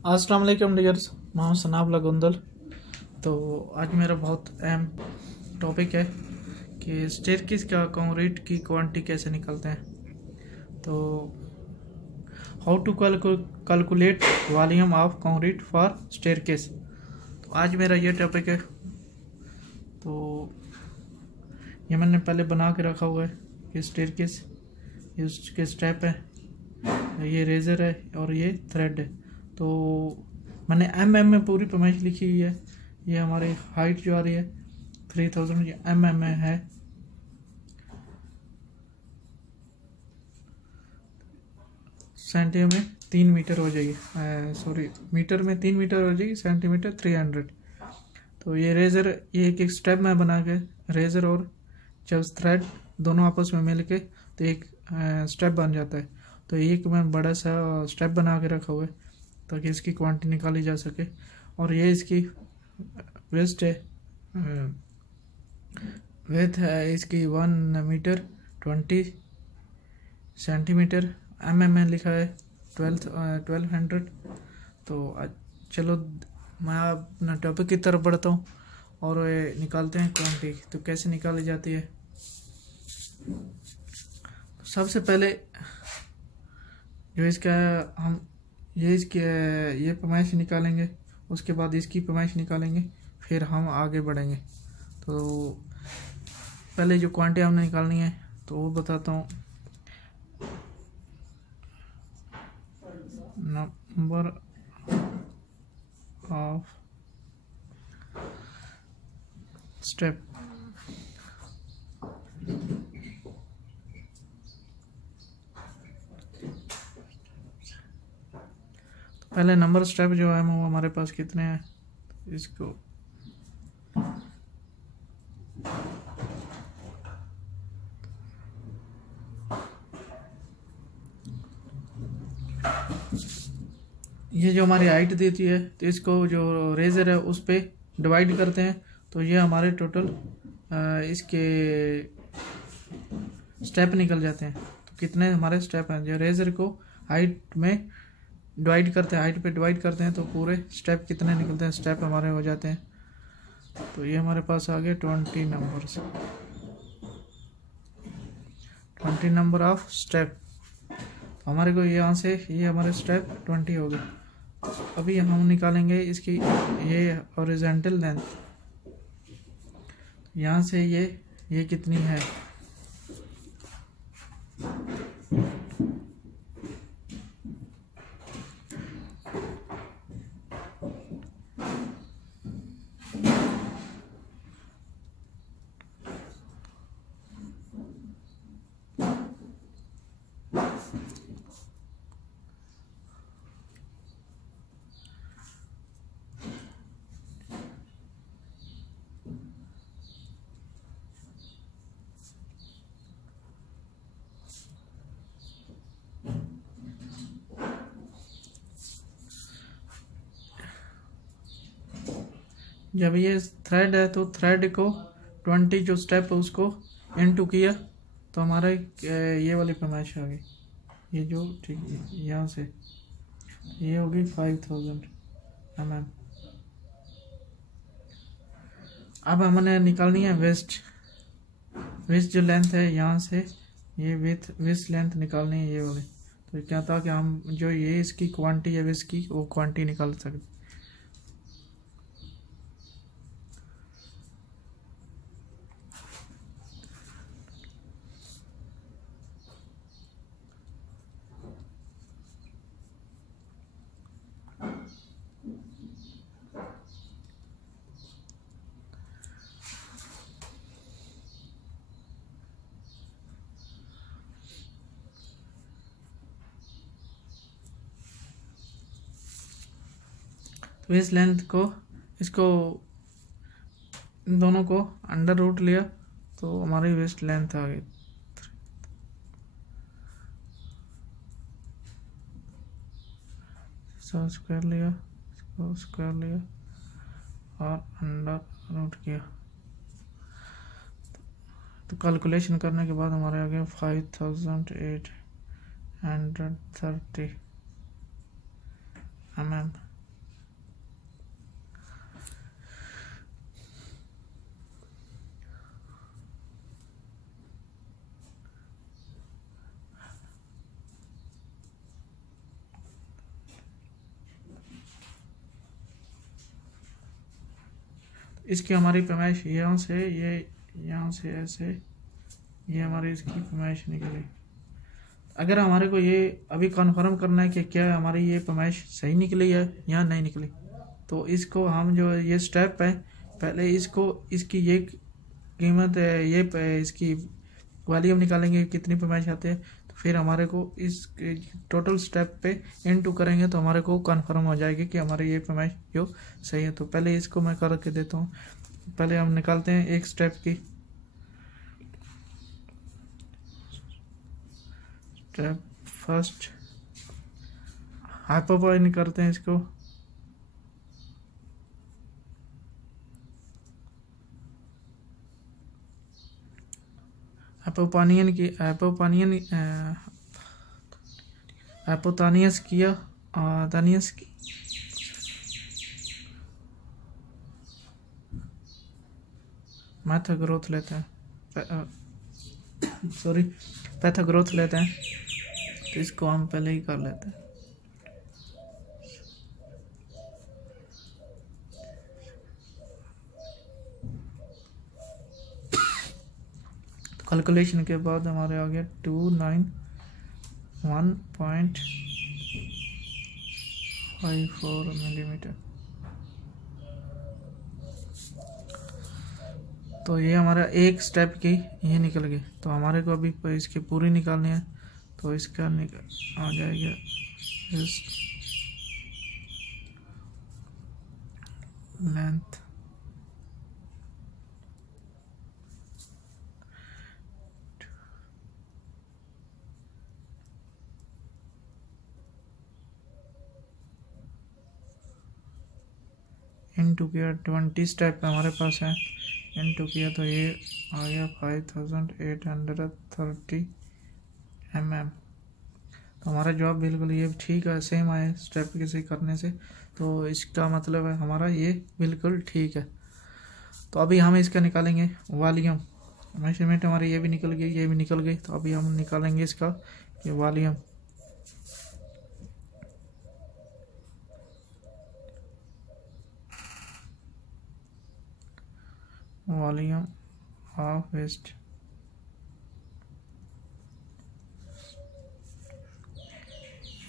अस्सलाम वालेकुम डियर्स, मोहम्मद सनाब लगुंदल। तो आज मेरा बहुत अहम टॉपिक है कि स्टेयरकेस का कंक्रीट की क्वांटिटी कैसे निकालते हैं। तो how to calculate volume of concrete for staircase. तो आज मेरा ये टॉपिक है। तो ये मैंने पहले बना के रखा हुआ है कि स्टेयरकेस, ये उसके स्टेप है, ये रेज़र है और ये थ्रेड है। तो मैंने में पूरी पैमाइश लिखी हुई है। ये हमारी हाइट जो आ रही है 3000 में है। सेंटीमीटर में 3 मीटर हो जाएगी, सॉरी मीटर में 3 मीटर हो जाएगी, सेंटीमीटर 300। तो ये रेज़र, ये एक स्टेप में बना के रेज़र और जब थ्रेड दोनों आपस में मिल के तो एक स्टेप बन जाता है। तो एक मैं बड़ा सा स्टेप बना के रखा हुआ है ताकि इसकी क्वांटिटी निकाली जा सके। और ये इसकी वेस्ट है, विथ है इसकी 1 मीटर 20 सेंटीमीटर। में लिखा है 1200। तो चलो मैं अपना टॉपिक की तरफ बढ़ता हूँ और ये निकालते हैं क्वांटिटी। तो कैसे निकाली जाती है। सबसे पहले जो इसका हम ये पैमाइश निकालेंगे, उसके बाद इसकी पैमाइश निकालेंगे, फिर हम आगे बढ़ेंगे। तो पहले जो क्वांटिटी हमने निकालनी है तो वो बताता हूँ। नंबर ऑफ स्टेप, पहले नंबर स्टेप जो है वो हमारे पास कितने हैं, इसको ये जो हमारी हाइट देती है तो इसको जो रेज़र है उस पर डिवाइड करते हैं। तो ये हमारे टोटल इसके स्टेप निकल जाते हैं। तो कितने हमारे स्टेप हैं, जो रेज़र को हाइट में डिवाइड करते हैं, हाइट पे डिवाइड करते हैं तो पूरे स्टेप कितने निकलते हैं, स्टेप हमारे हो जाते हैं। तो ये हमारे पास आ गए 20 नंबर्स, 20 नंबर ऑफ स्टेप। तो हमारे को यहाँ से ये हमारे स्टेप 20 हो गए। अभी हम निकालेंगे इसकी ये हॉरिजॉन्टल लेंथ। यहाँ से ये कितनी है, जब ये थ्रेड है तो थ्रेड को 20 जो स्टेप है उसको इनटू किया तो हमारा ये वाली पैमाइश आ गई। ये जो ठीक यहाँ से ये होगी 5000 अब हमने निकालनी है वेस्ट जो लेंथ है यहाँ से ये वेस्ट लेंथ निकालनी है ये वाली। तो क्या था कि हम जो ये इसकी क्वांटिटी है वेस्ट की वो क्वांटिटी निकाल सकते। तो इस लेंथ को इसको दोनों को अंडर रूट लिया तो हमारी वेस्ट लेंथ आ गई। स्क्वायर लिया, इसको स्क्वायर लिया और अंडर रूट किया। तो कैलकुलेशन करने के बाद हमारे आ गया 5830 mm। इसकी हमारी पैमाइश यहाँ से ये यहाँ से ऐसे ये हमारी इसकी पैमाइश निकली। अगर हमारे को ये अभी कन्फर्म करना है कि क्या हमारी ये पैमाइश सही निकली है या नहीं निकली, तो इसको हम जो ये स्टेप है पहले इसको इसकी ये कीमत है ये इसकी वॉल्यूम निकालेंगे कितनी पैमाइश आती है, तो फिर हमारे को इस टोटल स्टेप पे N2 करेंगे तो हमारे को कन्फर्म हो जाएगी कि हमारी ये पैमाइश जो सही है। तो पहले इसको मैं करके देता हूँ। पहले हम निकालते हैं एक स्टेप की। स्टेप फर्स्ट हाइपरबॉलिक करते हैं इसको। हाइपोपानियस किया दानियस की मैथाग्रोथ लेते हैं, सॉरी पैथाग्रोथ लेते हैं, तो इसको हम पहले ही कर लेते हैं। कैलकुलेशन के बाद हमारे आ गया 291.54 मिलीमीटर। तो ये हमारा एक स्टेप की ये निकल गई। तो हमारे को अभी इसकी पूरी निकालनी है, तो इसका निकल आ जाएगा इस लेंथ इनटू किया 20 स्टेप हमारे पास है, इनटू किया तो ये आ गया 5830 mm। तो हमारा जवाब बिल्कुल ये ठीक है, सेम आए स्टेप किसी करने से, तो इसका मतलब है हमारा ये बिल्कुल ठीक है। तो अभी हम इसका निकालेंगे वॉल्यूम। मेजरमेंट हमारी ये भी निकल गई ये भी निकल गई, तो अभी हम निकालेंगे इसका ये वॉल्यूम। वॉल्यूम ऑफ वेस्ट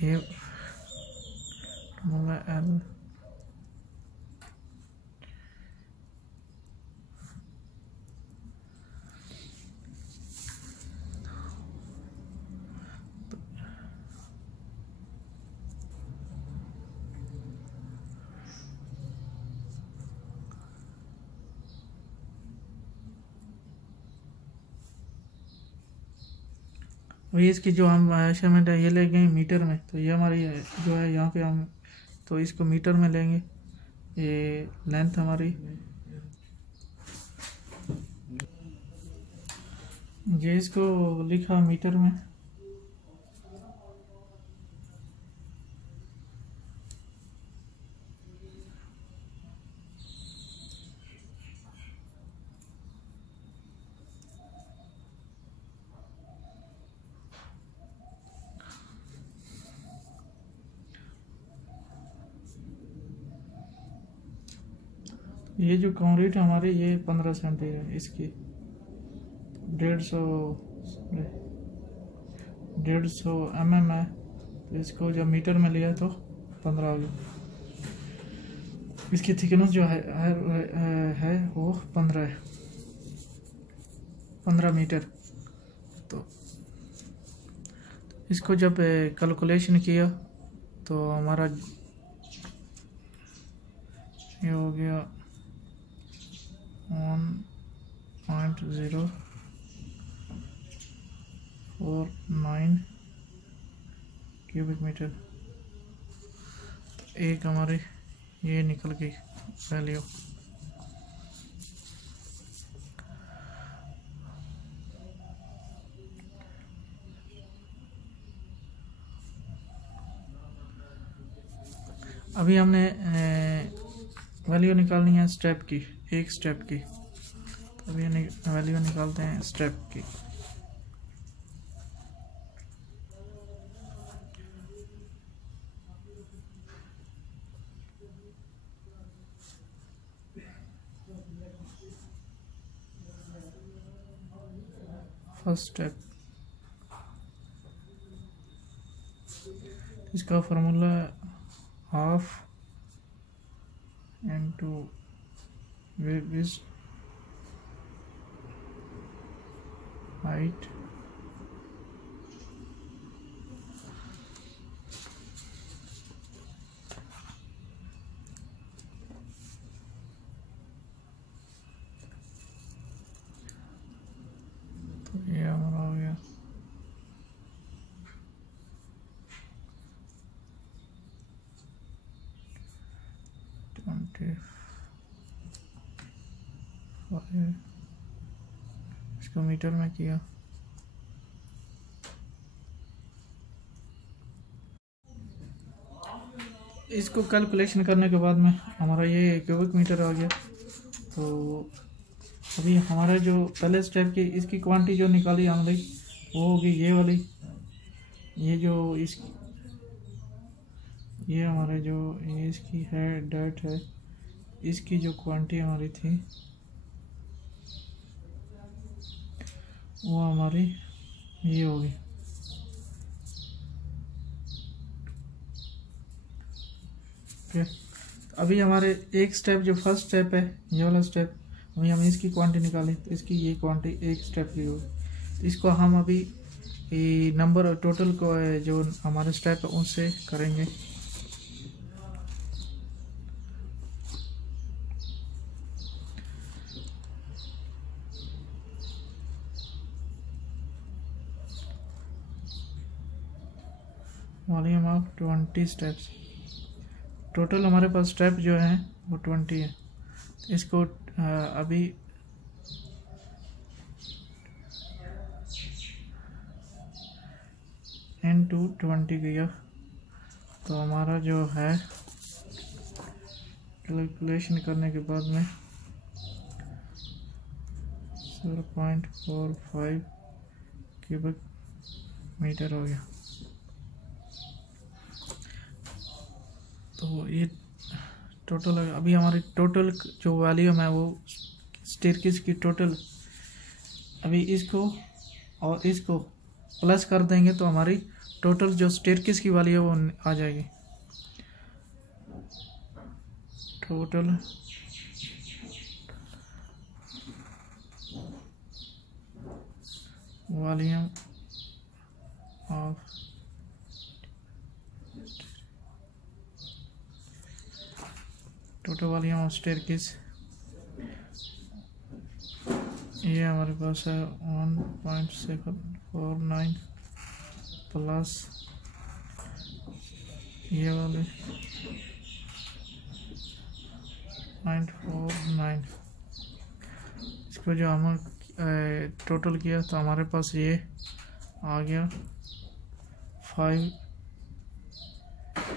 ये एल वही इसकी जो हम मेजरमेंट है ये ले गए मीटर में, तो ये हमारी जो है यहाँ पे हम तो इसको मीटर में लेंगे। ये लेंथ हमारी ये इसको लिखा मीटर में, ये जो कंक्रीट हमारी ये 15 सेंटी है, इसकी 150 mm है, तो इसको जब मीटर में लिया तो 15 आ गया। इसकी थिकनेस जो है वो 15 है, 15 मीटर। तो इसको जब कैलकुलेशन किया तो हमारा ये हो गया 1.049 क्यूबिक मीटर। एक हमारी ये निकल गई वैल्यू। अभी हमने वैल्यू निकालनी है स्टेप की, एक स्टेप की। तो अभी वैल्यू निकालते हैं स्टेप की। फर्स्ट स्टेप, इसका formula half into width height ये हमारा हो गया। इसको मीटर में किया। इसको कैलकुलेशन करने के बाद में हमारा ये क्यूबिक मीटर आ गया। तो अभी हमारा जो पहले स्टेप की इसकी क्वांटिटी जो निकाली हमने वो होगी ये वाली, ये जो इस ये हमारे जो ये इसकी है डेट है, इसकी जो क्वांटिटी हमारी थी वो हमारी ये होगी। ओके, अभी हमारे एक स्टेप जो फर्स्ट स्टेप है ये वाला स्टेप, अभी हम इसकी क्वांटिटी निकालें तो इसकी ये क्वांटिटी एक स्टेप की होगी। तो इसको हम अभी नंबर टोटल को जो हमारे स्टेप है उनसे करेंगे। वॉल्यूम ऑफ 20 स्टेप्स, टोटल हमारे पास स्टेप जो है वो 20 है। इसको अभी इनटू 20 किया तो हमारा जो है कैलकुलेशन करने के बाद में 0.45 क्यूबिक मीटर हो गया। तो ये टोटल है। अभी हमारी टोटल जो वॉल्यूम है वो स्टेयरकेस की टोटल, अभी इसको और इसको प्लस कर देंगे तो हमारी टोटल जो स्टेयरकेस की वॉल्यूम है वो आ जाएगी। टोटल वॉल्यूम ऑफ स्टेयरकेस ये हमारे पास है 1.749 प्लस ये वाले 0.49। इसको जो हम टोटल किया तो हमारे पास ये आ गया 5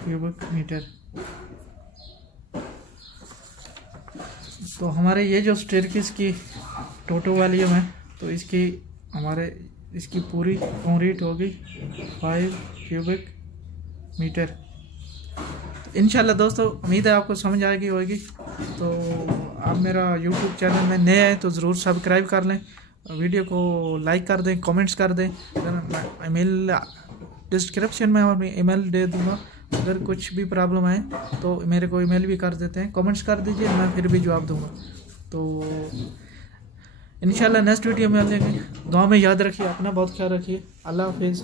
क्यूबिक मीटर। तो हमारे ये जो स्टेयरकेस की टोटल वॉल्यूम है तो इसकी पूरी कंक्रीट होगी 5 क्यूबिक मीटर। इंशाल्लाह दोस्तों उम्मीद है आपको समझ आएगी होगी। तो आप मेरा यूट्यूब चैनल में नए हैं तो ज़रूर सब्सक्राइब कर लें, वीडियो को लाइक कर दें, कमेंट्स कर दें। ईमेल डिस्क्रिप्शन में और ईमेल दे दूँगा, अगर कुछ भी प्रॉब्लम है तो मेरे को ईमेल भी कर देते हैं, कमेंट्स कर दीजिए, मैं फिर भी जवाब दूंगा। तो इंशाल्लाह नेक्स्ट वीडियो में मिलेंगे। दुआ में याद रखिए, अपना बहुत ख्याल रखिए। अल्लाह हाफिज़।